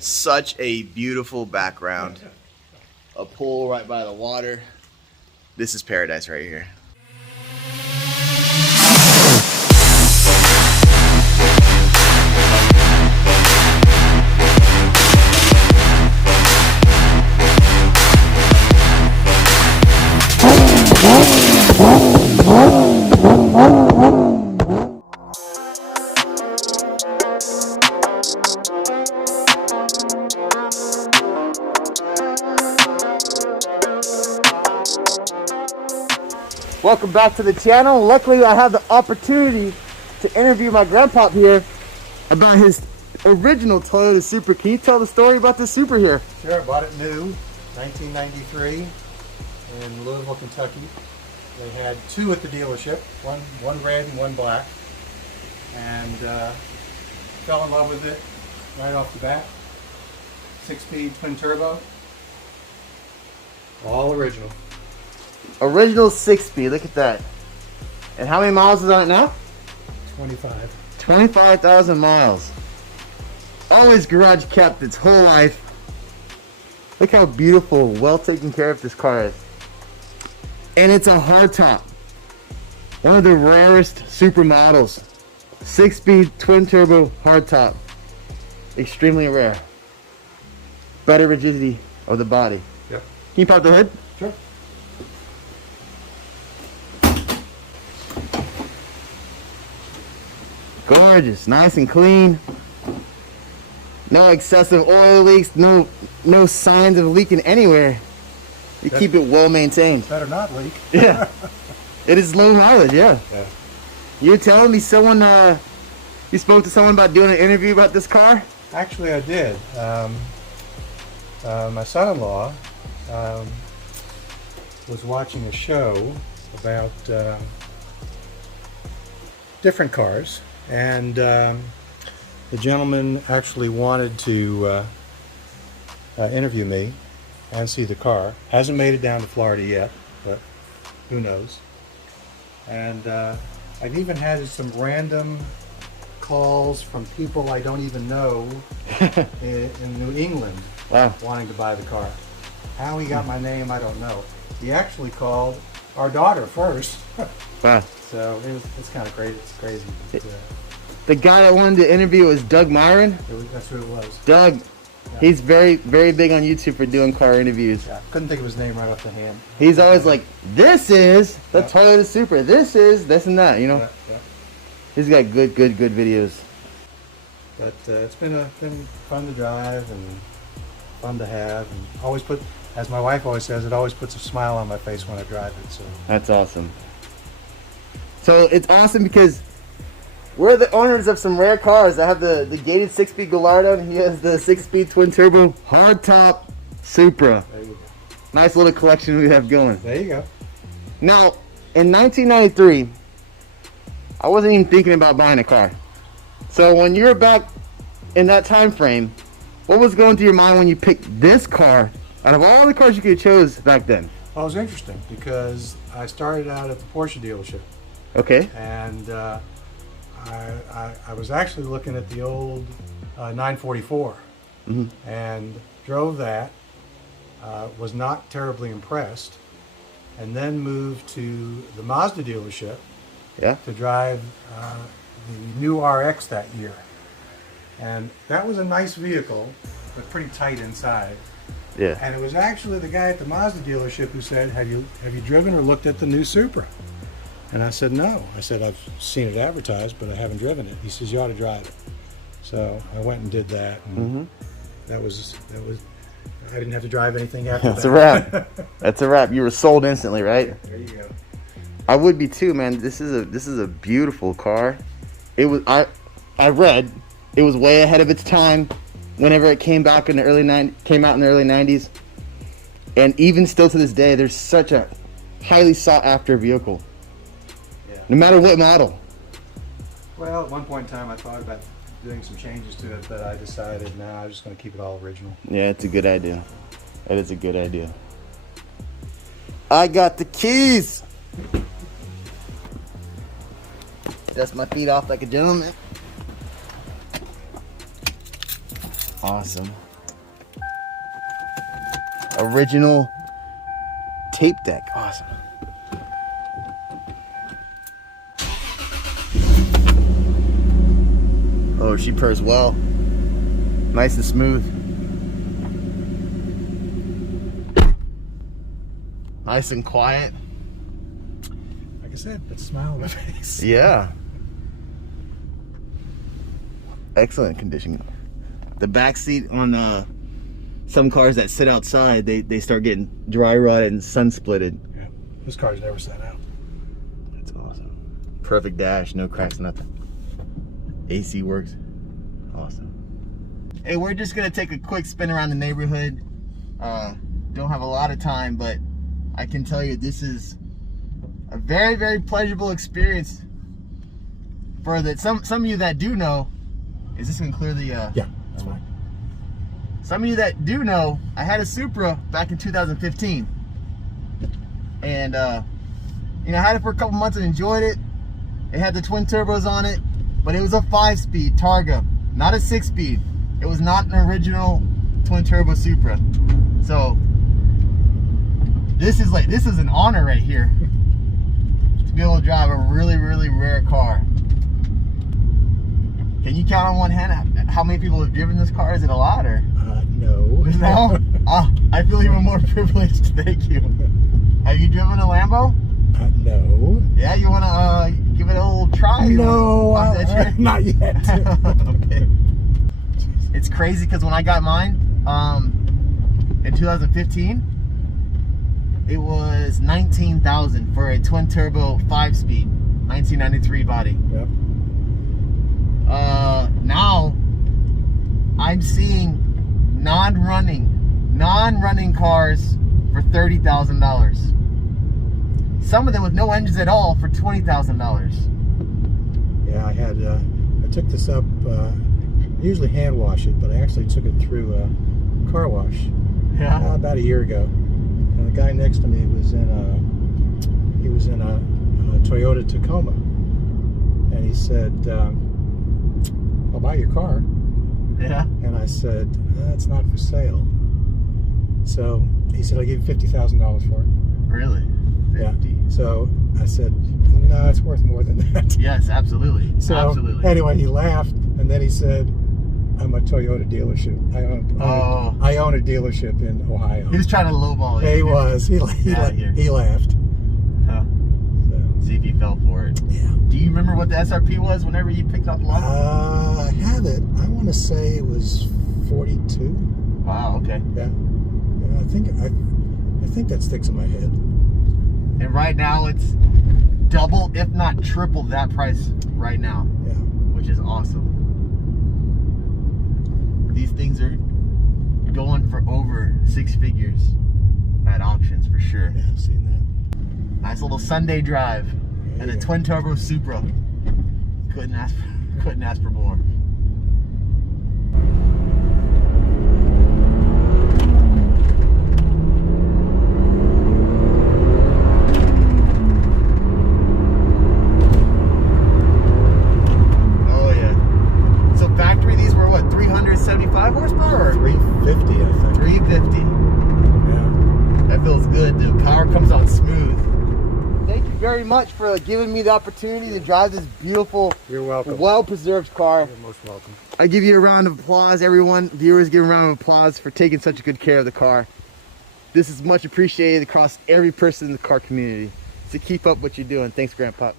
Such a beautiful background. A pool right by the water. This is paradise right here. Welcome back to the channel. Luckily, I have the opportunity to interview my Grandpop here about his original Toyota Supra. Can you tell the story about this Supra here? Sure, I bought it new, 1993 in Louisville, Kentucky. They had two at the dealership, one red and one black, and fell in love with it right off the bat. 6-speed twin turbo, all original. Original 6-speed, look at that. And how many miles is on it now? 25. 25,000 miles. Always garage kept its whole life. Look how beautiful, well taken care of this car is. And it's a hardtop. One of the rarest Supra models. 6-speed twin turbo hardtop. Extremely rare. Better rigidity of the body. Yep. Can you pop the hood? Sure. Gorgeous, nice and clean. No excessive oil leaks, no signs of leaking anywhere. You keep it well maintained. Better not leak. Yeah. It is low mileage, yeah. You were telling me someone, you spoke to someone about doing an interview about this car? Actually, I did. My son-in-law was watching a show about different cars, and the gentleman actually wanted to interview me and see the car. Hasn't made it down to Florida yet, but who knows. And I've even had some random calls from people I don't even know in New England. Wow. Wanting to buy the car. How he got my name, I don't know. He actually called our daughter first. Wow. So it's kind of crazy. It's crazy. But, the guy I wanted to interview was Doug Myron. That's who it was. Doug, yeah. He's very, very big on YouTube for doing car interviews. Yeah, couldn't think of his name right off the hand. He's always like, this is the Toyota Supra. This is this and that, you know. Yeah. He's got good videos. But it's been fun to drive and fun to have, and always put, as my wife always says, it always puts a smile on my face when I drive it. So that's awesome. So it's awesome because we're the owners of some rare cars. I have the gated 6-speed Gallardo, and he has the 6-speed twin turbo hardtop Supra. there you go. Nice little collection we have going. There you go. Now, in 1993, I wasn't even thinking about buying a car. So when you were back in that time frame, what was going through your mind when you picked this car out of all the cars you could have chose back then? Well, it was interesting because I started out at the Porsche dealership. Okay. And I was actually looking at the old 944 and drove that, was not terribly impressed, and then moved to the Mazda dealership to drive the new RX that year. And that was a nice vehicle, but pretty tight inside. Yeah. And it was actually the guy at the Mazda dealership who said, have you driven or looked at the new Supra? And I said, no. I said, I've seen it advertised, but I haven't driven it. He says, you ought to drive it. So I went and did that. And that was, I didn't have to drive anything after that. That's a wrap. That's a wrap. You were sold instantly, right? There you go. I would be too, man. This is a beautiful car. It was, I read it was way ahead of its time whenever it came out in the early 90s. And even still to this day, there's such a highly sought after vehicle. Yeah. No matter what model. Well, at one point in time, I thought about doing some changes to it, but I decided, no, I'm just going to keep it all original. Yeah, it's a good idea. That is a good idea. I got the keys. Dust my feet off like a gentleman. Awesome. Original tape deck. Awesome. Oh, she purrs well. Nice and smooth. Nice and quiet. Like I said, but smile on the face. Yeah. Excellent condition. The back seat on some cars that sit outside, they start getting dry rotted and sun splitted. Yeah. This car's never sat out. That's awesome. Perfect dash, no cracks, nothing. AC works. Awesome. Hey, we're just gonna take a quick spin around the neighborhood. Don't have a lot of time, but I can tell you this is a very, very pleasurable experience. For some of you that do know, is this gonna clear the? Yeah, that's fine. Some of you that do know, I had a Supra back in 2015, and you know, I had it for a couple months and enjoyed it. It had the twin turbos on it, but it was a 5-speed Targa, not a 6-speed. It was not an original twin turbo Supra. So this is an honor right here to be able to drive a really, really rare car. Can you count on one hand how many people have driven this car? Is it a lot, or? No. No? I feel even more privileged. Thank you. Have you driven a Lambo? No. Yeah, you want to give it a little try? No, not yet. Okay. It's crazy because when I got mine in 2015, it was $19,000 for a twin turbo 5-speed 1993 body. Yep. Now I'm seeing non-running cars for $30,000. Some of them with no engines at all for $20,000. Yeah, I took this up. I usually hand wash it, but I actually took it through a car wash. Yeah. About a year ago, and the guy next to me was in a Toyota Tacoma, and he said, "I'll buy your car." Yeah. And I said, "It's not for sale." So he said, "I'll give you $50,000 for it." Really? 50. Yeah. So I said, "No, it's worth more than that." Yes, absolutely. So absolutely. Anyway, he laughed, and then he said, "I'm a Toyota dealership. I own a dealership in Ohio." He was trying to lowball you. He was. He laughed. Huh. So, See if you fell for it. yeah. Do you remember what the SRP was whenever you picked up the lot? I have it. I want to say it was 42. Wow. Okay. Yeah. I think that sticks in my head. And right now it's double, if not triple, that price right now. Yeah. Which is awesome. These things are going for over 6 figures at auctions for sure. Yeah, I've seen that. Nice little Sunday drive and a twin turbo Supra. Couldn't ask for more. Oh yeah. So factory, these were what, 375 horsepower? 350, I think. 350. Yeah. That feels good. The power comes out smooth. Thank you very much for giving me the opportunity to drive this beautiful, You're welcome. well-preserved car. You're most welcome. I give you a round of applause, everyone. Viewers, give a round of applause for taking such good care of the car. This is much appreciated across every person in the car community. So keep up what you're doing. Thanks, Grandpop.